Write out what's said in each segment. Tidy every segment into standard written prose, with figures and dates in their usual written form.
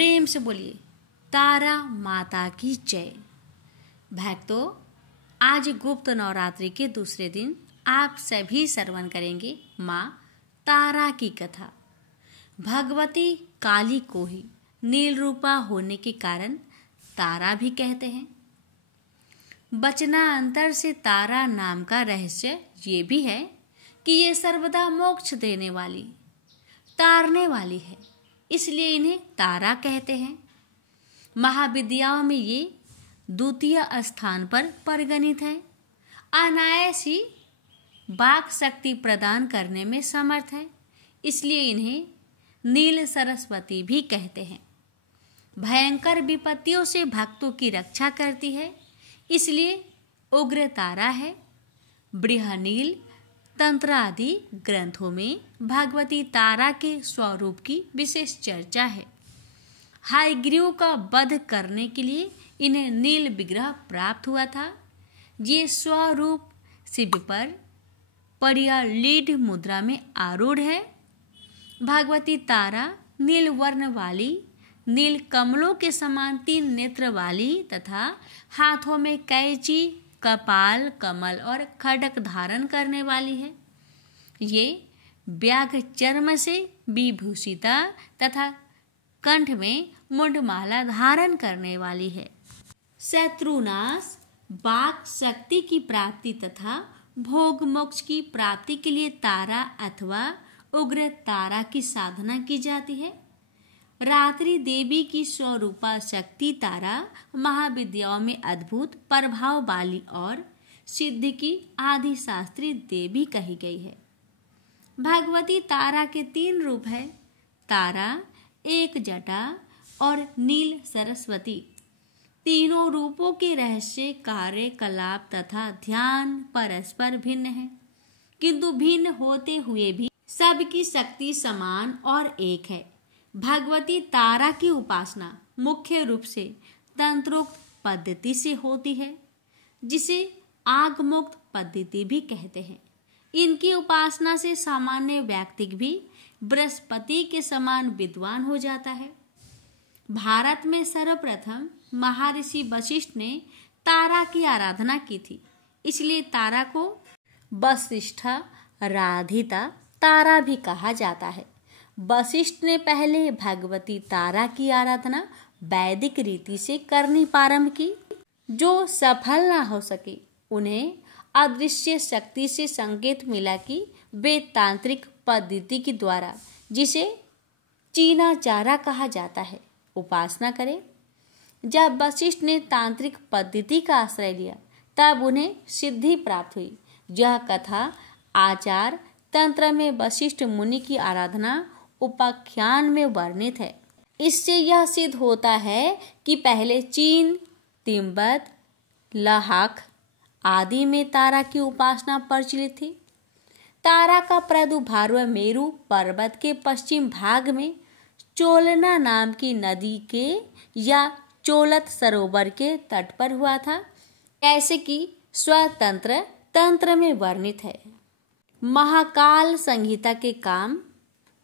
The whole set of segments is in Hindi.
प्रेम से बोलिए तारा माता की जय। भक्तों, आज गुप्त नवरात्रि के दूसरे दिन आप सभी श्रवण करेंगे माँ तारा की कथा। भगवती काली को ही नील रूपा होने के कारण तारा भी कहते हैं। वचनांतर से तारा नाम का रहस्य ये भी है कि ये सर्वदा मोक्ष देने वाली, तारने वाली है, इसलिए इन्हें तारा कहते हैं। महाविद्याओं में ये द्वितीय स्थान पर परिगणित है। अनायास ही वाक शक्ति प्रदान करने में समर्थ है, इसलिए इन्हें नील सरस्वती भी कहते हैं। भयंकर विपत्तियों से भक्तों की रक्षा करती है, इसलिए उग्र तारा है। बृहनील तंत्र आदि ग्रंथों में भगवती तारा के स्वरूप की विशेष चर्चा है। हयग्रीव का वध करने के लिए इन्हें नील विग्रह प्राप्त हुआ था। ये स्वरूप शिव पर परिया लीड मुद्रा में आरूढ़ है। भगवती तारा नील वर्ण वाली, नील कमलों के समान 3 नेत्र वाली तथा हाथों में कैंची, कपाल, कमल और खड्ग धारण करने वाली है। ये व्याघ्र चर्म से विभूषिता तथा कंठ में मुंडमाला धारण करने वाली है। शत्रुनाश, वाक शक्ति की प्राप्ति तथा भोग मोक्ष की प्राप्ति के लिए तारा अथवा उग्र तारा की साधना की जाती है। रात्रि देवी की स्वरूपा शक्ति तारा महाविद्याओं में अद्भुत प्रभाव वाली और सिद्धि की आदि शास्त्री देवी कही गई है। भगवती तारा के 3 रूप है, तारा, एक जटा और नील सरस्वती। तीनों रूपों के रहस्य, कार्य, कलाप तथा ध्यान परस्पर भिन्न है, किंतु भिन्न होते हुए भी सबकी शक्ति समान और एक है। भगवती तारा की उपासना मुख्य रूप से तंत्रोक्त पद्धति से होती है, जिसे आगमोक्त पद्धति भी कहते हैं। इनकी उपासना से सामान्य व्यक्ति भी बृहस्पति के समान विद्वान हो जाता है। भारत में सर्वप्रथम महर्षि वशिष्ठ ने तारा की आराधना की थी, इसलिए तारा को वशिष्ठा राधिता तारा भी कहा जाता है। वशिष्ठ ने पहले भगवती तारा की आराधना वैदिक रीति से करनी प्रारंभ की। जो सफल ना हो सके, उन्हें अदृश्य शक्ति से संकेत मिला कि वे तांत्रिक पद्धति के द्वारा, जिसे चीनाचारा कहा जाता है, उपासना करें। जब वशिष्ठ ने तांत्रिक पद्धति का आश्रय लिया, तब उन्हें सिद्धि प्राप्त हुई। यह कथा आचार तंत्र में वशिष्ठ मुनि की आराधना उपाख्यान में वर्णित है। इससे यह सिद्ध होता है कि पहले चीन, तिब्बत, लद्दाख आदि में तारा की उपासना प्रचलित थी। तारा का प्रादुर्भाव मेरु पर्वत के पश्चिम भाग में चोलना नाम की नदी के या चोलत सरोवर के तट पर हुआ था, ऐसे कि स्वतंत्र तंत्र में वर्णित है। महाकाल संहिता के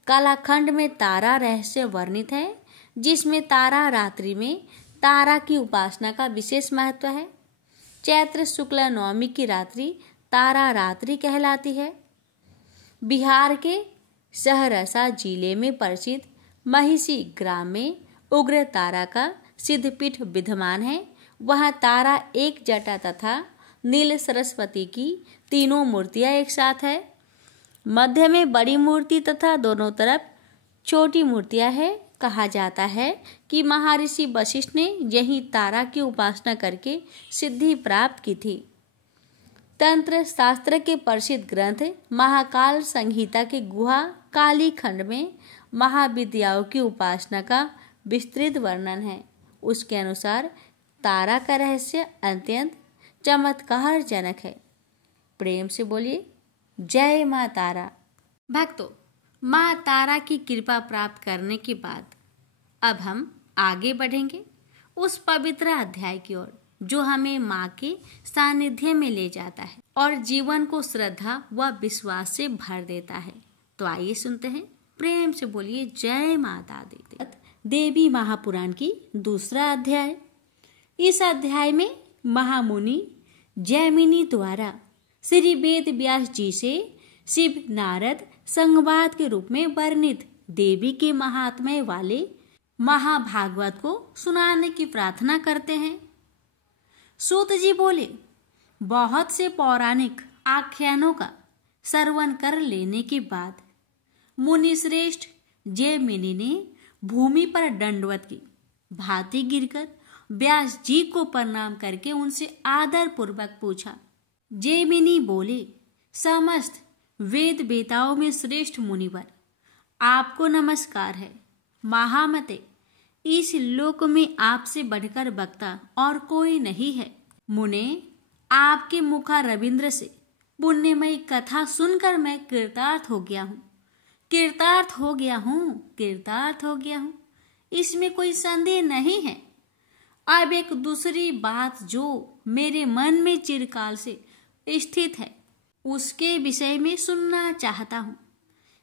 कालखंड में तारा रहस्य वर्णित है, जिसमें तारा रात्रि में तारा की उपासना का विशेष महत्व है। चैत्र शुक्ल नवमी की रात्रि तारा रात्रि कहलाती है। बिहार के सहरसा जिले में प्रसिद्ध महिषी ग्राम में उग्र तारा का सिद्धपीठ विद्यमान है। वहाँ तारा, एक जटा तथा नील सरस्वती की 3 मूर्तियां एक साथ है। मध्य में बड़ी मूर्ति तथा दोनों तरफ छोटी मूर्तियां है। कहा जाता है कि महर्षि वशिष्ठ ने यही तारा की उपासना करके सिद्धि प्राप्त की थी। तंत्र शास्त्र के प्रसिद्ध ग्रंथ महाकाल संहिता के गुहा काली खंड में महाविद्याओं की उपासना का विस्तृत वर्णन है। उसके अनुसार तारा का रहस्य अत्यंत चमत्कारजनक है। प्रेम से बोलिए जय माँ तारा। भक्तों, माँ तारा की कृपा प्राप्त करने के बाद अब हम आगे बढ़ेंगे उस पवित्र अध्याय की ओर, जो हमें माँ के सानिध्य में ले जाता है और जीवन को श्रद्धा व विश्वास से भर देता है। तो आइए सुनते हैं। प्रेम से बोलिए जय माता दी। देवी महापुराण की दूसरा अध्याय। इस अध्याय में महामुनि जैमिनी द्वारा श्री वेद व्यास जी से शिव नारद संवाद के रूप में वर्णित देवी के महात्म्य वाले महाभागवत को सुनाने की प्रार्थना करते हैं। सूत जी बोले, बहुत से पौराणिक आख्यानों का श्रवण कर लेने के बाद मुनि श्रेष्ठ जैमिनी ने भूमि पर दंडवत की भांति गिरकर व्यास जी को प्रणाम करके उनसे आदर पूर्वक पूछा। जैमिनी बोले, समस्त वेद वेताओं में श्रेष्ठ मुनिवर, आपको नमस्कार है। महामते, इस लोक में आपसे बढ़कर वक्ता और कोई नहीं है। मुने, आपके मुखा रविंद्र से पुण्यमयी कथा सुनकर मैं कृतार्थ हो गया हूँ, कृतार्थ हो गया हूँ, कृतार्थ हो गया हूँ। इसमें कोई संदेह नहीं है। अब एक दूसरी बात जो मेरे मन में चिरकाल से स्थित है, उसके विषय में सुनना चाहता हूँ।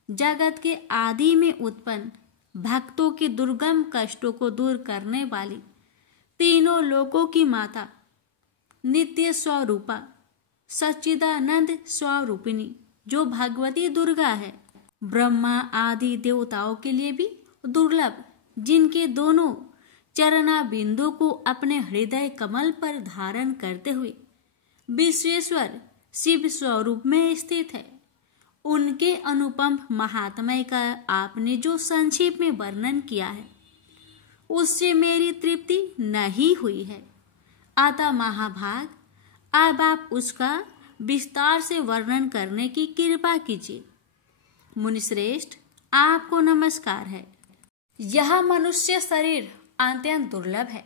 जगत के आदि में उत्पन्न भक्तों के दुर्गम कष्टों को दूर करने वाली तीनों लोकों की माता नित्य स्वरूपा सच्चिदानंद स्वरूपिणी जो भगवती दुर्गा है, ब्रह्मा आदि देवताओं के लिए भी दुर्लभ, जिनके दोनों चरणा बिंदु को अपने हृदय कमल पर धारण करते हुए विश्वेश्वर शिव स्वरूप में स्थित है, उनके अनुपम महात्म्य का आपने जो संक्षेप में वर्णन किया है, उससे मेरी तृप्ति नहीं हुई है। अतः महाभाग, अब आप उसका विस्तार से वर्णन करने की कृपा कीजिए। मुनिश्रेष्ठ, आपको नमस्कार है। यह मनुष्य शरीर अत्यंत दुर्लभ है।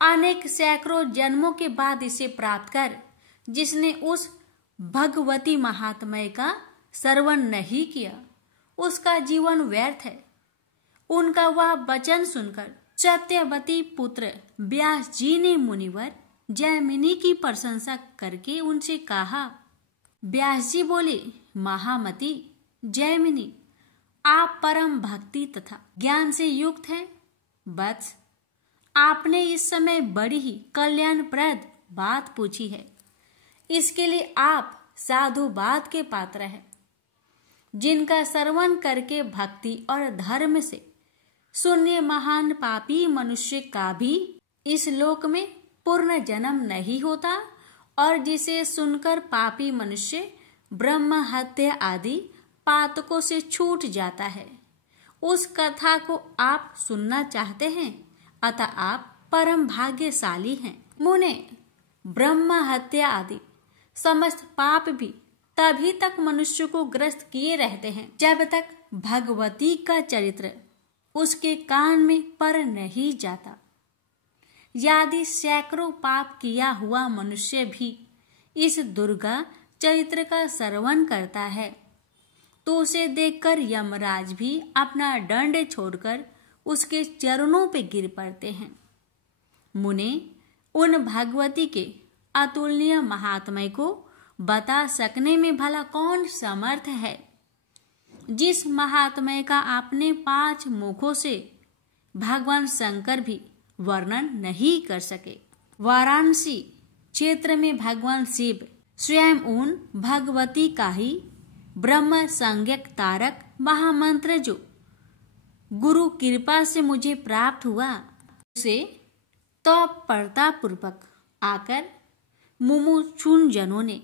अनेक सैकड़ों जन्मों के बाद इसे प्राप्त कर जिसने उस भगवती महात्म्य का श्रवण नहीं किया, उसका जीवन व्यर्थ है। उनका वह वचन सुनकर सत्यवती पुत्र व्यास जी ने मुनिवर जैमिनी की प्रशंसा करके उनसे कहा। व्यास जी बोले, महामती जैमिनी, आप परम भक्ति तथा ज्ञान से युक्त हैं। वत्स, आपने इस समय बड़ी ही कल्याणप्रद बात पूछी है। इसके लिए आप साधुवाद के पात्र हैं, जिनका श्रवण करके भक्ति और धर्म से शून्य महान पापी मनुष्य का भी इस लोक में पूर्ण जन्म नहीं होता, और जिसे सुनकर पापी मनुष्य ब्रह्म हत्या आदि पातकों से छूट जाता है, उस कथा को आप सुनना चाहते हैं। अतः आप परम भाग्यशाली हैं। मुने, ब्रह्म हत्या आदि समस्त पाप भी तभी तक मनुष्य को ग्रस्त किए रहते हैं जब तक भगवती का चरित्र उसके कान में पर नहीं जाता। यदि सैकड़ों पाप किया हुआ मनुष्य भी इस दुर्गा चरित्र का श्रवण करता है, तो उसे देखकर यमराज भी अपना दंड छोड़कर उसके चरणों पे गिर पड़ते हैं। मुने, उन भगवती के अतुलनीय महात्म्य को बता सकने में भला कौन समर्थ है, जिस महात्म्य का आपने 5 मुखों से भगवान शंकर भी वर्णन नहीं कर सके। वाराणसी क्षेत्र में भगवान शिव स्वयं उन भगवती का ही ब्रह्म संज्ञक तारक महामंत्र जो गुरु कृपा से मुझे प्राप्त हुआ, उसे तपपर्दा पूर्वक आकर मुमुक्षुन जनों ने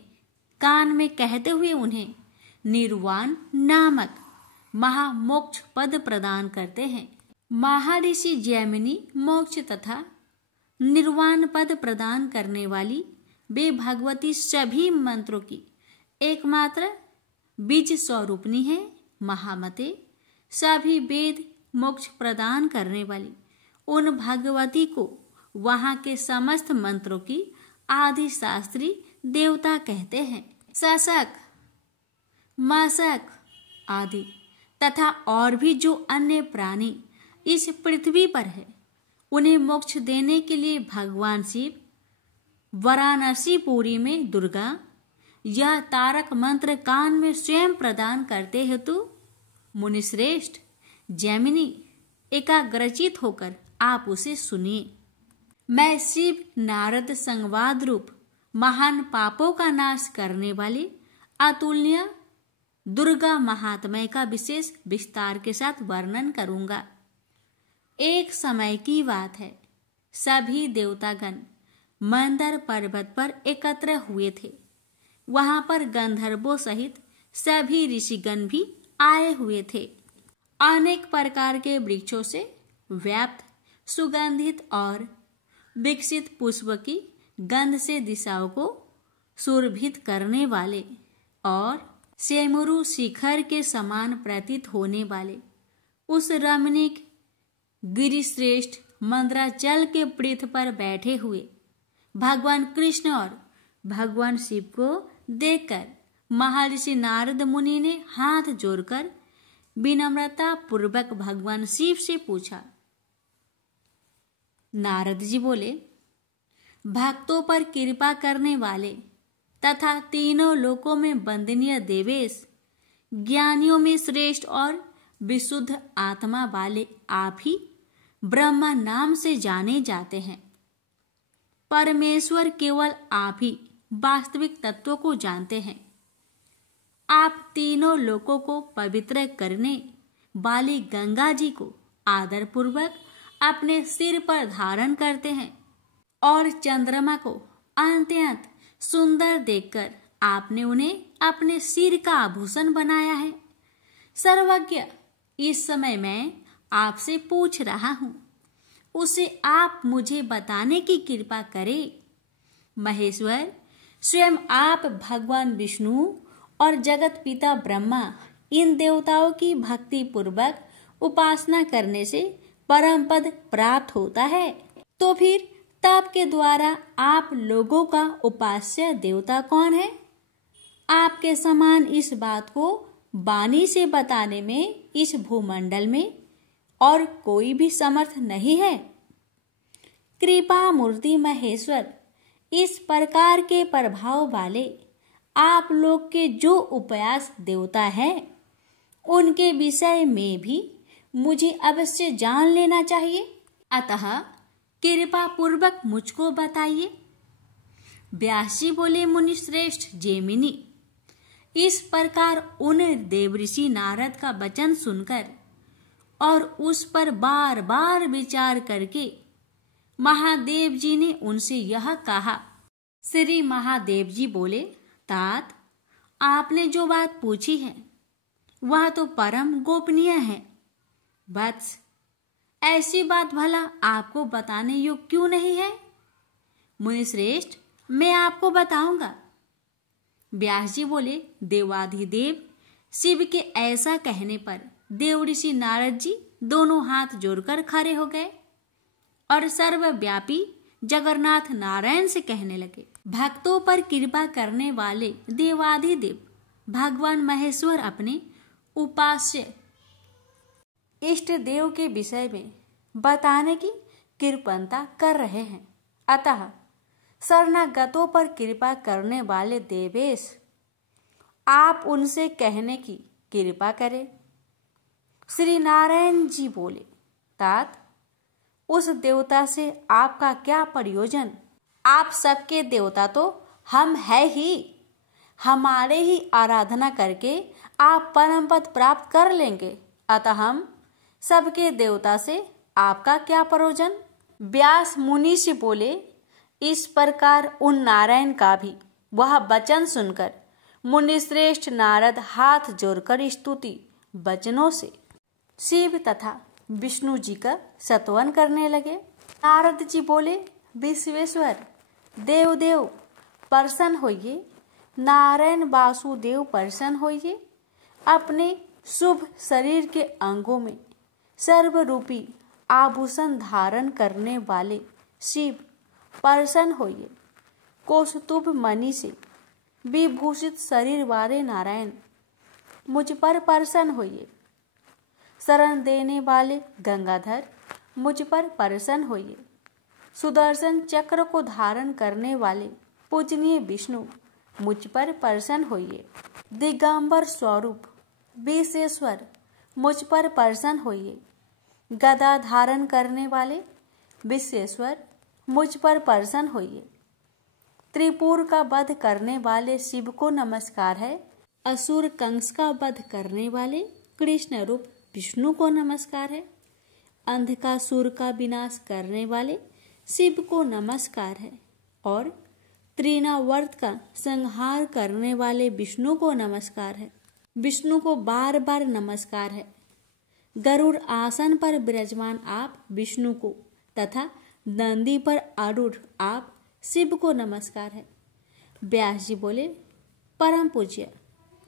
कान में कहते हुए उन्हें निर्वाण नामक महामोक्ष पद प्रदान करते हैं। महर्षि जैमिनी मोक्ष तथा निर्वाण पद प्रदान करने वाली वे भगवती सभी मंत्रों की एकमात्र बीज स्वरूपनी है। महामते, सभी वेद मोक्ष प्रदान करने वाली उन भगवती को वहां के समस्त मंत्रों की आदि शास्त्री देवता कहते हैं। सशक, मशक आदि तथा और भी जो अन्य प्राणी इस पृथ्वी पर है, उन्हें मोक्ष देने के लिए भगवान शिव वाराणसीपुरी में दुर्गा यह तारक मंत्र कान में स्वयं प्रदान करते हेतु मुनिश्रेष्ठ जैमिनी एकाग्रचित होकर आप उसे सुनिए। मैं शिव नारद संवाद रूप महान पापों का नाश करने वाले अतुलनीय दुर्गा महात्म्य का विशेष विस्तार के साथ वर्णन करूंगा। एक समय की बात है, सभी देवतागण मंदर पर्वत पर एकत्र हुए थे। वहां पर गंधर्वों सहित सभी ऋषिगण भी आए हुए थे। अनेक प्रकार के वृक्षों से व्याप्त सुगंधित और विकसित पुष्प की गंध से दिशाओं को सुरभित करने वाले और सेमुरु शिखर के समान प्रतीत होने वाले उस रमणीक गिरिश्रेष्ठ मंद्राचल के पृथ पर बैठे हुए भगवान कृष्ण और भगवान शिव को देखकर महर्षि नारद मुनि ने हाथ जोड़कर विनम्रता पूर्वक भगवान शिव से पूछा। नारद जी बोले, भक्तों पर कृपा करने वाले तथा तीनों लोकों में वंदनीय देवेश, ज्ञानियों में श्रेष्ठ और विशुद्ध आत्मा वाले आप ही ब्रह्मा नाम से जाने जाते हैं। परमेश्वर केवल आप ही वास्तविक तत्वों को जानते हैं। आप तीनों लोकों को पवित्र करने वाली गंगा जी को आदर पूर्वक अपने सिर पर धारण करते हैं और चंद्रमा को अत्यंत सुंदर देखकर आपने उन्हें अपने सिर का आभूषण बनाया है। सर्वज्ञ, इस समय मैं आपसे पूछ रहा हूं, उसे आप मुझे बताने की कृपा करें। महेश्वर, स्वयं आप भगवान विष्णु और जगत पिता ब्रह्मा, इन देवताओं की भक्ति पूर्वक उपासना करने से परम पद प्राप्त होता है, तो फिर तप के द्वारा आप लोगों का उपास्य देवता कौन है? आपके समान इस बात को वाणी से बताने में इस भूमंडल में और कोई भी समर्थ नहीं है। कृपा मूर्ति महेश्वर, इस प्रकार के प्रभाव वाले आप लोग के जो उपास देवता हैं, उनके विषय में भी मुझे अवश्य जान लेना चाहिए। अतः कृपा पूर्वक मुझको बताइए। व्यास जी बोले, मुनि श्रेष्ठ जेमिनी, इस प्रकार उन देवऋषि नारद का वचन सुनकर और उस पर बार बार विचार करके महादेव जी ने उनसे यह कहा। श्री महादेव जी बोले, तात, आपने जो बात पूछी है वह तो परम गोपनीय है। वत्स, ऐसी बात भला आपको बताने योग्य क्यों नहीं है? मुनिश्रेष्ठ, मैं आपको बताऊंगा। व्यास जी बोले, देवाधिदेव शिव के ऐसा कहने पर देव ऋषि नारद जी दोनों हाथ जोड़कर खड़े हो गए और सर्वव्यापी जगन्नाथ नारायण से कहने लगे, भक्तों पर कृपा करने वाले देवाधिदेव भगवान महेश्वर अपने उपास्य इष्ट देव के विषय में बताने की कृपणता कर रहे हैं। अतः शरणागतों पर कृपा करने वाले देवेश, आप उनसे कहने की कृपा करें। श्री नारायण जी बोले, तात, उस देवता से आपका क्या प्रयोजन? आप सबके देवता तो हम है ही। हमारे ही आराधना करके आप परम पद प्राप्त कर लेंगे। अतः हम सबके देवता से आपका क्या प्रयोजन? व्यास मुनि से बोले, इस प्रकार उन नारायण का भी वह वचन सुनकर मुनिश्रेष्ठ नारद हाथ जोड़कर स्तुति वचनों से शिव तथा विष्णु जी का स्तवन करने लगे। नारद जी बोले, विश्वेश्वर देव देव प्रसन्न होइए, नारायण वासुदेव प्रसन्न होइए। अपने शुभ शरीर के अंगों में सर्वरूपी आभूषण धारण करने वाले शिव प्रसन्न होइए। कौस्तुभ मणि से विभूषित शरीर वाले नारायण मुझ पर प्रसन्न होइए। शरण देने वाले गंगाधर मुझ पर प्रसन्न होइए। सुदर्शन चक्र को धारण करने वाले पूजनीय विष्णु मुझ पर प्रसन्न होइए। दिगंबर स्वरूप विश्वेश्वर मुझ पर प्रसन्न होइए। गदा धारण करने वाले विश्वेश्वर, मुझ पर प्रसन्न होइए। त्रिपुर का वध करने वाले शिव को नमस्कार है। असुर कंस का वध करने वाले कृष्ण रूप विष्णु को नमस्कार है। अंधकासुर का विनाश करने वाले शिव को नमस्कार है। और त्रिनावर्त का संहार करने वाले विष्णु को नमस्कार है। विष्णु को बार बार नमस्कार है। गरुड़ आसन पर विराजमान आप विष्णु को तथा नंदी पर आरूढ़ आप शिव को नमस्कार है। व्यास जी बोले, परम पूज्य,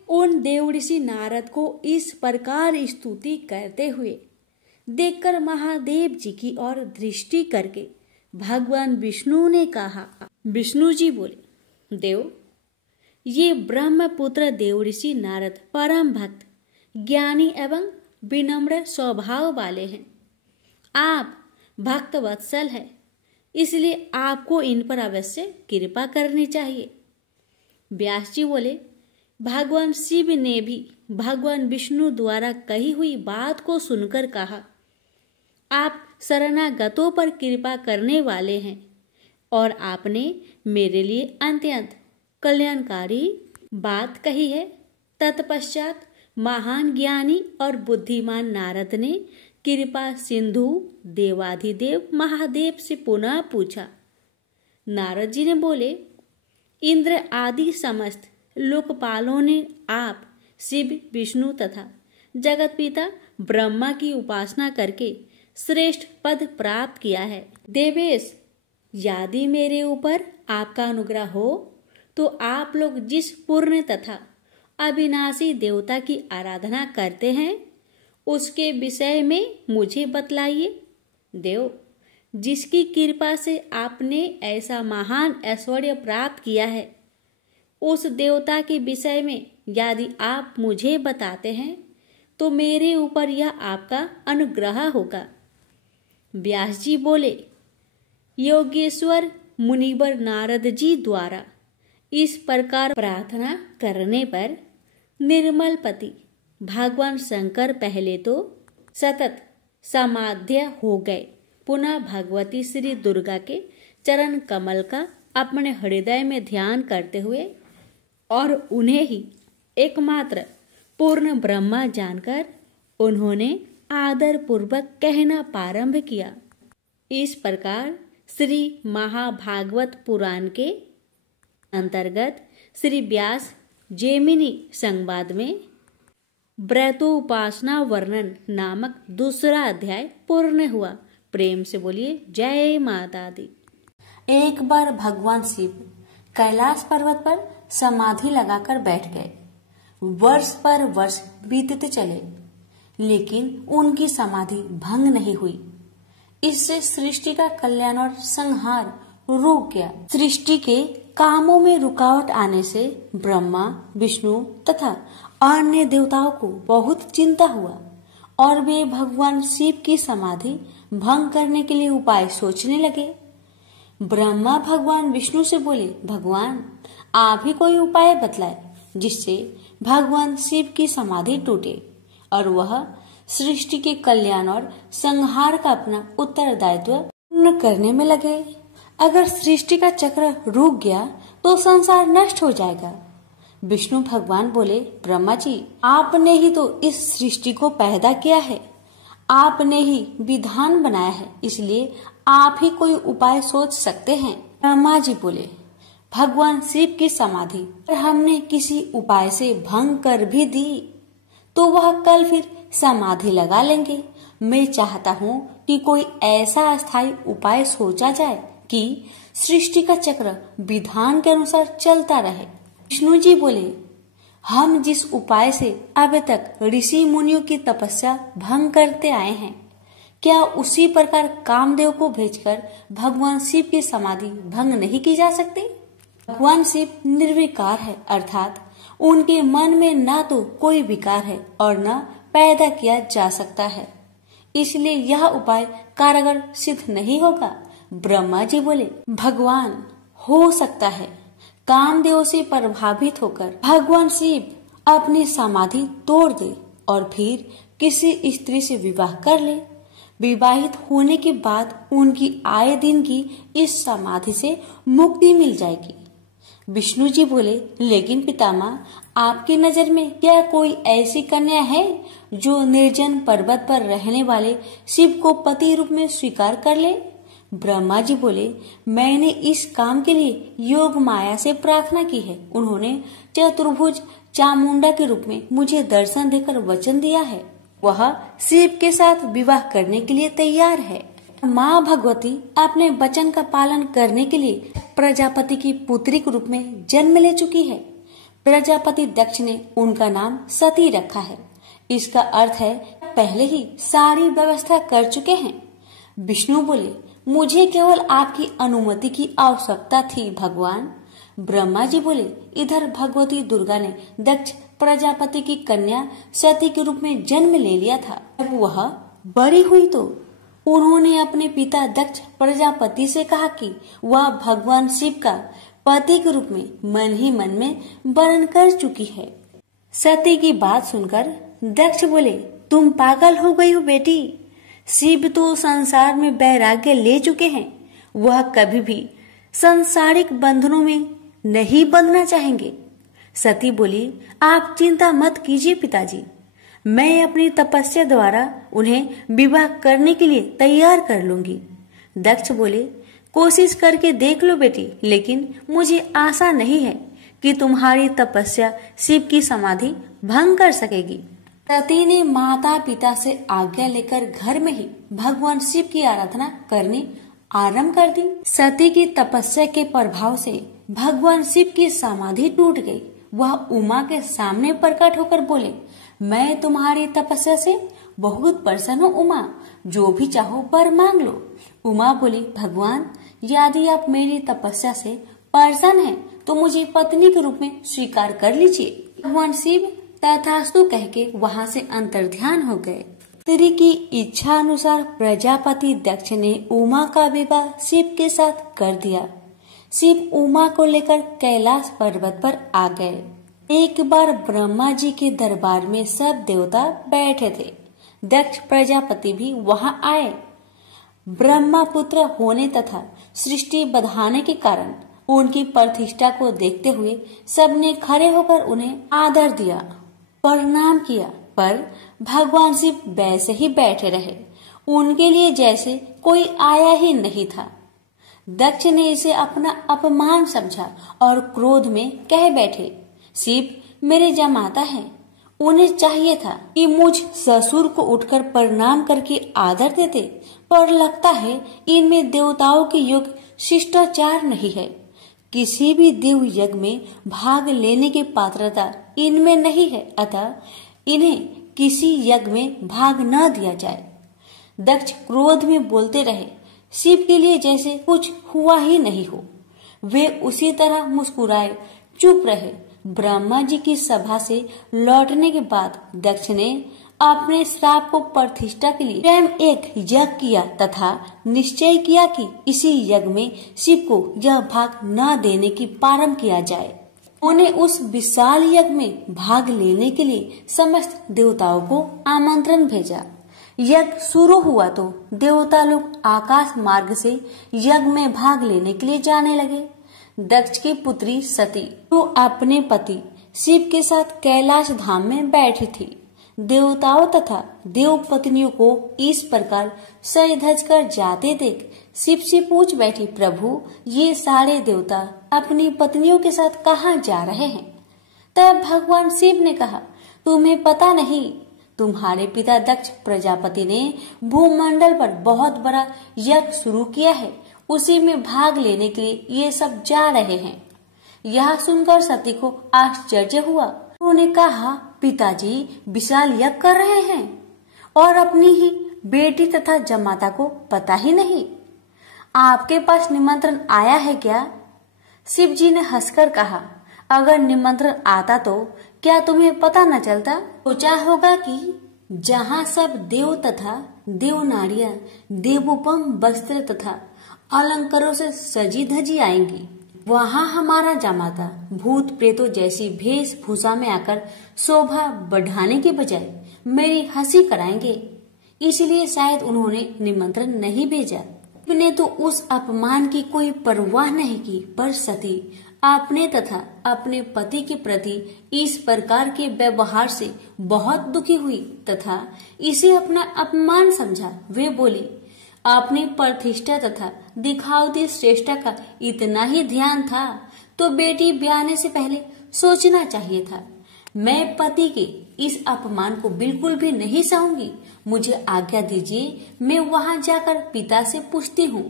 उन देव ऋषि नारद को इस प्रकार स्तुति करते हुए देखकर महादेव जी की ओर दृष्टि करके भगवान विष्णु ने कहा। विष्णु जी बोले, देव, ये ब्रह्मपुत्र देव ऋषि नारद परम भक्त, ज्ञानी एवं विनम्र स्वभाव वाले हैं। आप भक्त वत्सल है, इसलिए आपको इन पर अवश्य कृपा करनी चाहिए। व्यास जी बोले, भगवान शिव ने भी भगवान विष्णु द्वारा कही हुई बात को सुनकर कहा, आप शरणागतों पर कृपा करने वाले हैं और आपने मेरे लिए अत्यंत कल्याणकारी बात कही है। तत्पश्चात महान ज्ञानी और बुद्धिमान नारद ने कृपा सिंधु देवाधिदेव महादेव से पुनः पूछा। नारद जी ने बोले, इंद्र आदि समस्त लोकपालों ने आप शिव, विष्णु तथा जगत पिता ब्रह्मा की उपासना करके श्रेष्ठ पद प्राप्त किया है। देवेश, यदि मेरे ऊपर आपका अनुग्रह हो तो आप लोग जिस पूर्ण तथा अविनाशी देवता की आराधना करते हैं उसके विषय में मुझे बतलाइए। देव, जिसकी कृपा से आपने ऐसा महान ऐश्वर्य प्राप्त किया है, उस देवता के विषय में यदि आप मुझे बताते हैं तो मेरे ऊपर यह आपका अनुग्रह होगा। व्यास जी बोले, योगेश्वर मुनिवर नारद जी द्वारा इस प्रकार प्रार्थना करने पर निर्मलपति भगवान शंकर पहले तो सतत समाध्य हो गए। पुनः भगवती श्री दुर्गा के चरण कमल का अपने हृदय में ध्यान करते हुए और उन्हें ही एकमात्र पूर्ण ब्रह्मा जानकर उन्होंने आदर पूर्वक कहना प्रारंभ किया। इस प्रकार श्री महाभागवत पुराण के अंतर्गत श्री व्यास जैमिनी संवाद में व्रतोपासना वर्णन नामक दूसरा अध्याय पूर्ण हुआ। प्रेम से बोलिए जय माता दी। एक बार भगवान शिव कैलाश पर्वत पर समाधि लगाकर बैठ गए। वर्ष पर वर्ष बीतते चले, लेकिन उनकी समाधि भंग नहीं हुई। इससे सृष्टि का कल्याण और संहार रुक गया। सृष्टि के कामों में रुकावट आने से ब्रह्मा, विष्णु तथा अन्य देवताओं को बहुत चिंता हुआ और वे भगवान शिव की समाधि भंग करने के लिए उपाय सोचने लगे। ब्रह्मा भगवान विष्णु से बोले, भगवान, आप ही कोई उपाय बतलाए जिससे भगवान शिव की समाधि टूटे और वह सृष्टि के कल्याण और संहार का अपना उत्तरदायित्व पूर्ण करने में लगे। अगर सृष्टि का चक्र रुक गया तो संसार नष्ट हो जाएगा। विष्णु भगवान बोले, ब्रह्मा जी, आपने ही तो इस सृष्टि को पैदा किया है, आपने ही विधान बनाया है, इसलिए आप ही कोई उपाय सोच सकते हैं। ब्रह्मा जी बोले, भगवान शिव की समाधि हमने किसी उपाय से भंग कर भी दी तो वह कल फिर समाधि लगा लेंगे। मैं चाहता हूँ कि कोई ऐसा अस्थायी उपाय सोचा जाए कि सृष्टि का चक्र विधान के अनुसार चलता रहे। विष्णु जी बोले, हम जिस उपाय से अब तक ऋषि मुनियों की तपस्या भंग करते आए हैं, क्या उसी प्रकार कामदेव को भेजकर भगवान शिव की समाधि भंग नहीं की जा सकती? भगवान शिव निर्विकार है, अर्थात उनके मन में न तो कोई विकार है और न पैदा किया जा सकता है, इसलिए यह उपाय कारगर सिद्ध नहीं होगा। ब्रह्मा जी बोले, भगवान, हो सकता है कामदेव से प्रभावित होकर भगवान शिव अपनी समाधि तोड़ दे और फिर किसी स्त्री से विवाह कर ले। विवाहित होने के बाद उनकी आए दिन की इस समाधि से मुक्ति मिल जाएगी। विष्णु जी बोले, लेकिन पितामह, आपकी नजर में क्या कोई ऐसी कन्या है जो निर्जन पर्वत पर रहने वाले शिव को पति रूप में स्वीकार कर ले? ब्रह्मा जी बोले, मैंने इस काम के लिए योग माया से प्रार्थना की है। उन्होंने चतुर्भुज चामुंडा के रूप में मुझे दर्शन देकर वचन दिया है। वह शिव के साथ विवाह करने के लिए तैयार है। माँ भगवती अपने वचन का पालन करने के लिए प्रजापति की पुत्री के रूप में जन्म ले चुकी है। प्रजापति दक्ष ने उनका नाम सती रखा है। इसका अर्थ है पहले ही सारी व्यवस्था कर चुके हैं। विष्णु बोले, मुझे केवल आपकी अनुमति की आवश्यकता थी भगवान। ब्रह्मा जी बोले, इधर भगवती दुर्गा ने दक्ष प्रजापति की कन्या सती के रूप में जन्म ले लिया था। जब वह बड़ी हुई तो उन्होंने अपने पिता दक्ष प्रजापति से कहा कि वह भगवान शिव का पति के रूप में मन ही मन में वर्ण कर चुकी है। सती की बात सुनकर दक्ष बोले, तुम पागल हो गई हो बेटी। शिव तो संसार में वैराग्य ले चुके हैं। वह कभी भी सांसारिक बंधनों में नहीं बंधना चाहेंगे। सती बोली, आप चिंता मत कीजिए पिताजी, मैं अपनी तपस्या द्वारा उन्हें विवाह करने के लिए तैयार कर लूंगी। दक्ष बोले, कोशिश करके देख लो बेटी, लेकिन मुझे आशा नहीं है कि तुम्हारी तपस्या शिव की समाधि भंग कर सकेगी। सती ने माता पिता से आज्ञा लेकर घर में ही भगवान शिव की आराधना करनी आरंभ कर दी। सती की तपस्या के प्रभाव से भगवान शिव की समाधि टूट गई। वह उमा के सामने प्रकट होकर बोले, मैं तुम्हारी तपस्या से बहुत प्रसन्न हूँ उमा, जो भी चाहो वर मांग लो। उमा बोली, भगवान, यदि आप मेरी तपस्या से प्रसन्न हैं, तो मुझे पत्नी के रूप में स्वीकार कर लीजिए। भगवान शिव तथास्तु कह के वहाँ से अंतर्ध्यान हो गए। स्त्री की इच्छा अनुसार प्रजापति दक्ष ने उमा का विवाह शिव के साथ कर दिया। शिव उमा को लेकर कैलाश पर्वत पर आ गए। एक बार ब्रह्मा जी के दरबार में सब देवता बैठे थे। दक्ष प्रजापति भी वहां आए। ब्रह्मा पुत्र होने तथा सृष्टि बढ़ाने के कारण उनकी प्रतिष्ठा को देखते हुए सबने खड़े होकर उन्हें आदर दिया, प्रणाम किया, पर भगवान शिव वैसे ही बैठे रहे, उनके लिए जैसे कोई आया ही नहीं था। दक्ष ने इसे अपना अपमान समझा और क्रोध में कह बैठे, शिव मेरे जमाता हैं, उन्हें चाहिए था कि मुझ ससुर को उठकर प्रणाम करके आदर देते, पर लगता है इनमें देवताओं के योग शिष्टाचार नहीं है। किसी भी देव यज्ञ में भाग लेने की पात्रता इनमें नहीं है, अतः इन्हें किसी यज्ञ में भाग न दिया जाए। दक्ष क्रोध में बोलते रहे, शिव के लिए जैसे कुछ हुआ ही नहीं हो। वे उसी तरह मुस्कुराए चुप रहे। ब्रह्मा जी की सभा से लौटने के बाद दक्ष ने अपने श्राप को प्रतिष्ठा के लिए स्वयं एक यज्ञ किया तथा निश्चय किया कि इसी यज्ञ में शिव को यह भाग न देने की प्रारंभ किया जाए। उन्हें उस विशाल यज्ञ में भाग लेने के लिए समस्त देवताओं को आमंत्रण भेजा। यज्ञ शुरू हुआ तो देवता लोग आकाश मार्ग से यज्ञ में भाग लेने के लिए जाने लगे। दक्ष की पुत्री सती तो अपने पति शिव के साथ कैलाश धाम में बैठी थी। देवताओं तथा देव पत्नियों को इस प्रकार सज धज कर जाते देख शिव से पूछ बैठी, प्रभु ये सारे देवता अपनी पत्नियों के साथ कहाँ जा रहे हैं? तब भगवान शिव ने कहा, तुम्हें पता नहीं, तुम्हारे पिता दक्ष प्रजापति ने भूमंडल पर बहुत बड़ा यज्ञ शुरू किया है, उसी में भाग लेने के लिए ये सब जा रहे हैं। यह सुनकर सती को आश्चर्य हुआ। उन्होंने कहा, पिताजी विशाल यज्ञ कर रहे हैं और अपनी ही बेटी तथा जमाता को पता ही नहीं। आपके पास निमंत्रण आया है क्या? शिव जी ने हंसकर कहा, अगर निमंत्रण आता तो क्या तुम्हें पता न चलता? सोचा होगा कि जहाँ सब देव तथा देव नारियां देवोपम वस्त्र तथा अलंकारों से सजी धजी आएंगी, वहाँ हमारा जमाता भूत प्रेतों जैसी वेशभूषा में आकर शोभा बढ़ाने के बजाय मेरी हंसी कराएंगे। इसलिए शायद उन्होंने निमंत्रण नहीं भेजा। ने तो उस अपमान की कोई परवाह नहीं की, पर सती अपने तथा अपने पति के प्रति इस प्रकार के व्यवहार से बहुत दुखी हुई तथा इसे अपना अपमान समझा। वे बोली, अपनी प्रतिष्ठा तथा दिखावती श्रेष्ठता का इतना ही ध्यान था तो बेटी ब्याहने से पहले सोचना चाहिए था। मैं पति के इस अपमान को बिल्कुल भी नहीं सहूंगी। मुझे आज्ञा दीजिए, मैं वहां जाकर पिता से पूछती हूँ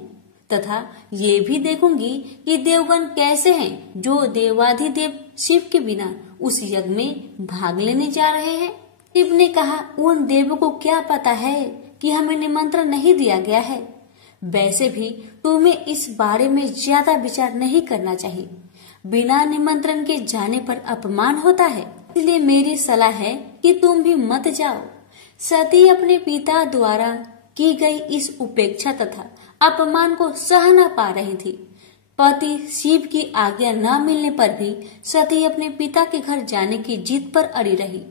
तथा ये भी देखूंगी कि देवगण कैसे हैं जो देवाधिदेव शिव के बिना उस यज्ञ में भाग लेने जा रहे हैं। शिव ने कहा, उन देवों को क्या पता है कि हमें निमंत्रण नहीं दिया गया है। वैसे भी तुम्हें इस बारे में ज्यादा विचार नहीं करना चाहिए। बिना निमंत्रण के जाने पर अपमान होता है, इसलिए मेरी सलाह है कि तुम भी मत जाओ। सती अपने पिता द्वारा की गई इस उपेक्षा तथा अपमान को सह न पा रही थी। पति शिव की आज्ञा न मिलने पर भी सती अपने पिता के घर जाने की जिद पर अड़ी रही।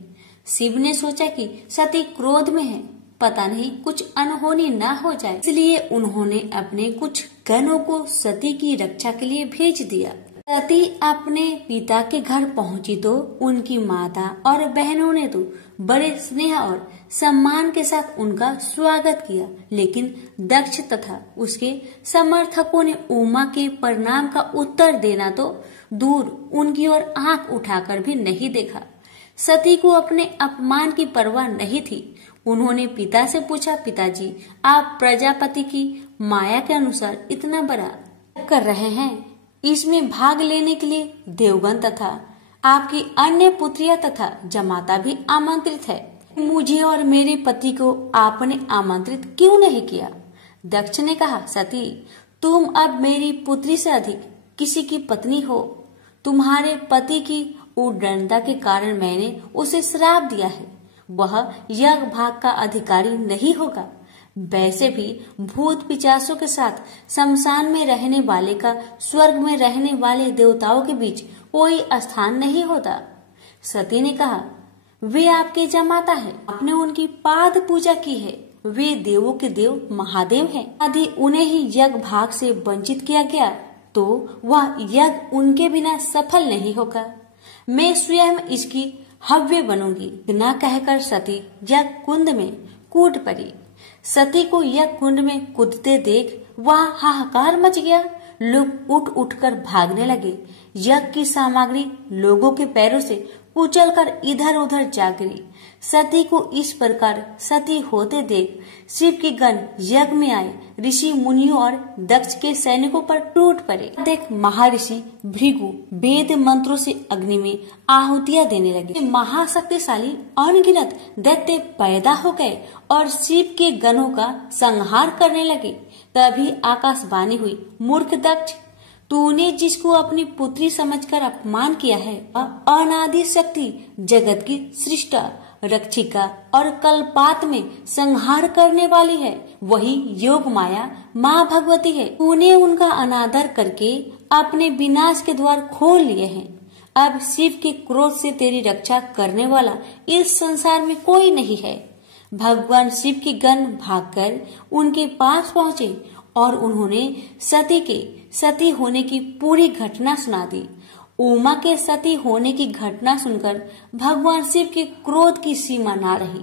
शिव ने सोचा कि सती क्रोध में है, पता नहीं कुछ अनहोनी न हो जाए, इसलिए उन्होंने अपने कुछ गणों को सती की रक्षा के लिए भेज दिया। सती अपने पिता के घर पहुंची तो उनकी माता और बहनों ने तो बड़े स्नेह और सम्मान के साथ उनका स्वागत किया, लेकिन दक्ष तथा उसके समर्थकों ने उमा के प्रणाम का उत्तर देना तो दूर उनकी ओर आंख उठाकर भी नहीं देखा। सती को अपने अपमान की परवाह नहीं थी। उन्होंने पिता से पूछा, पिताजी, आप प्रजापति की माया के अनुसार इतना बड़ा कर रहे हैं, इसमें भाग लेने के लिए देवगण तथा आपकी अन्य पुत्रियां तथा जमाता भी आमंत्रित है। मुझे और मेरे पति को आपने आमंत्रित क्यों नहीं किया? दक्ष ने कहा, सती, तुम अब मेरी पुत्री से अधिक किसी की पत्नी हो। तुम्हारे पति की उद्दंडता के कारण मैंने उसे श्राप दिया है। वह यज्ञ भाग का अधिकारी नहीं होगा। वैसे भी भूत पिचासों के साथ शमशान में रहने वाले का स्वर्ग में रहने वाले देवताओं के बीच कोई स्थान नहीं होता। सती ने कहा, वे आपके जमाता है, आपने उनकी पाद पूजा की है। वे देवों के देव महादेव हैं। यदि उन्हें ही यज्ञ भाग से वंचित किया गया तो वह यज्ञ उनके बिना सफल नहीं होगा। मैं स्वयं इसकी हव्य बनूंगी। न कहकर सती यज्ञ कुंड में कूद पड़ी। सती को यज्ञ कुंड में कूदते देख वहां हाहाकार मच गया। लोग उठ उठकर भागने लगे। यज्ञ की सामग्री लोगों के पैरों से कुचलकर इधर उधर जा गिरी। सती को इस प्रकार सती होते देख शिव के गण यज्ञ में आए ऋषि मुनियों और दक्ष के सैनिकों पर टूट पड़े। देख महर्षि भृगु वेद मंत्रों से अग्नि में आहुतियां देने लगे। महाशक्तिशाली अनगिनत दैत्य पैदा हो गए और शिव के गणों का संहार करने लगे। तभी आकाशवाणी हुई, मूर्ख दक्ष, तूने जिसको अपनी पुत्री समझकर अपमान किया है, अनादि शक्ति जगत की सृष्टा, रक्षिका और कल्पात में संहार करने वाली है। वही योग माया माँ भगवती है। तूने उनका अनादर करके अपने विनाश के द्वार खोल लिए हैं। अब शिव के क्रोध से तेरी रक्षा करने वाला इस संसार में कोई नहीं है। भगवान शिव के गण भागकर उनके पास पहुँचे और उन्होंने सती के सती होने की पूरी घटना सुना दी। उमा के सती होने की घटना सुनकर भगवान शिव के क्रोध की सीमा ना रही।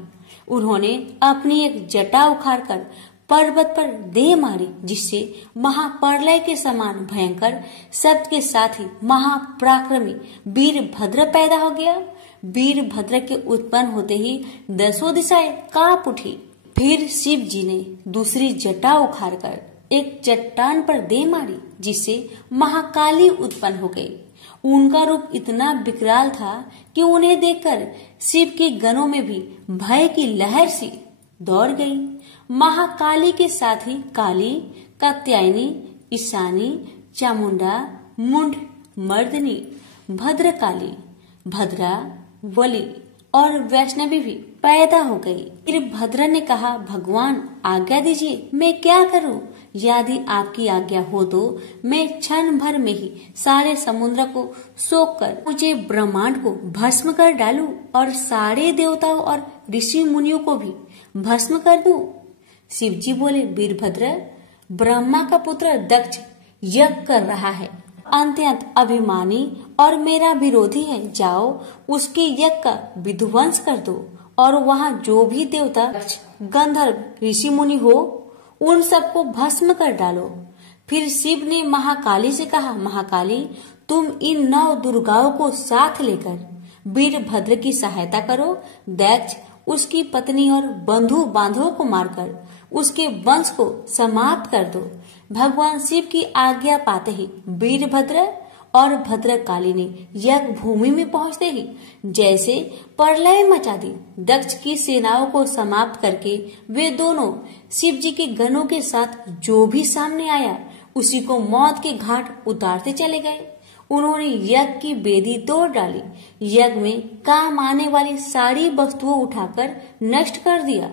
उन्होंने अपनी एक जटा उखाड़कर पर्वत पर दे मारी, जिससे महाप्रलय के समान भयंकर शब्द के साथ ही महापराक्रमी वीरभद्र पैदा हो गया। वीरभद्र के उत्पन्न होते ही 10 दिशाएं कांप उठी। फिर शिव जी ने दूसरी जटा उखाड़कर एक चट्टान पर दे मारी, जिससे महाकाली उत्पन्न हो गई। उनका रूप इतना विकराल था कि उन्हें देखकर शिव के गणों में भी भय की लहर सी दौड़ गई। महाकाली के साथ ही काली, कात्यायनी, ईशानी, चामुंडा, मुंड, मर्दनी, भद्रकाली, भद्रा, वली और वैष्णवी भी पैदा हो गई। फिर भद्र ने कहा, भगवान आज्ञा दीजिए, मैं क्या करूं? यदि आपकी आज्ञा हो तो मैं क्षण भर में ही सारे समुद्र को सोख कर मुझे ब्रह्मांड को भस्म कर डालूं और सारे देवताओं और ऋषि मुनियों को भी भस्म कर दूं? शिव जी बोले, वीरभद्र, ब्रह्मा का पुत्र दक्ष यज्ञ कर रहा है, अत्यंत अभिमानी और मेरा विरोधी है। जाओ उसके यज्ञ का विध्वंस कर दो और वहाँ जो भी देवता, गंधर्व, ऋषि मुनि हो, उन सबको भस्म कर डालो। फिर शिव ने महाकाली से कहा, महाकाली, तुम इन 9 दुर्गाओं को साथ लेकर वीरभद्र की सहायता करो। दक्ष उसकी पत्नी और बंधु बांधवों को मारकर उसके वंश को समाप्त कर दो। भगवान शिव की आज्ञा पाते ही वीरभद्र और भद्रकाली ने यज्ञ भूमि में पहुंचते ही जैसे प्रलय मचा दी। दक्ष की सेनाओं को समाप्त करके वे दोनों शिव जी के गणों के साथ जो भी सामने आया उसी को मौत के घाट उतारते चले गए। उन्होंने यज्ञ की वेदी तोड़ डाली, यज्ञ में काम आने वाली सारी वस्तुओं उठाकर नष्ट कर दिया।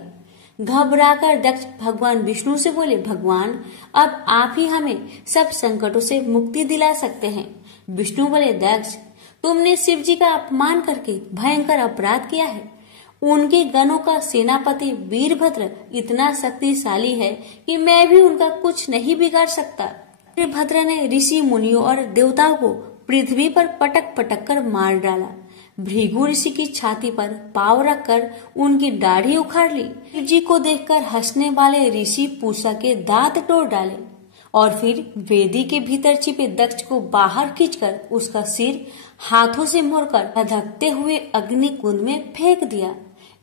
घबराकर दक्ष भगवान विष्णु से बोले, भगवान, अब आप ही हमें सब संकटों से मुक्ति दिला सकते हैं। विष्णु बोले, दक्ष, तुमने शिव जी का अपमान करके भयंकर अपराध किया है। उनके गणों का सेनापति वीरभद्र इतना शक्तिशाली है कि मैं भी उनका कुछ नहीं बिगाड़ सकता। वीरभद्र ने ऋषि मुनियों और देवताओं को पृथ्वी पर पटक पटक कर मार डाला। भृगु ऋषि की छाती पर पांव रखकर उनकी दाढ़ी उखाड़ ली। शिव जी को देखकर हंसने वाले ऋषि पूषा के दांत तोड़ डाले और फिर वेदी के भीतर छिपे दक्ष को बाहर खींचकर उसका सिर हाथों से मोड़कर धधकते हुए अग्नि कुंड में फेंक दिया।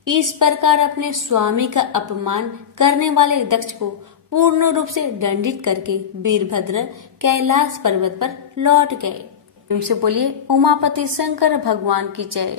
इस प्रकार अपने स्वामी का अपमान करने वाले दक्ष को पूर्ण रूप से दंडित करके वीरभद्र कैलाश पर्वत पर लौट गए। से बोलिए, उमापति शंकर भगवान की जय।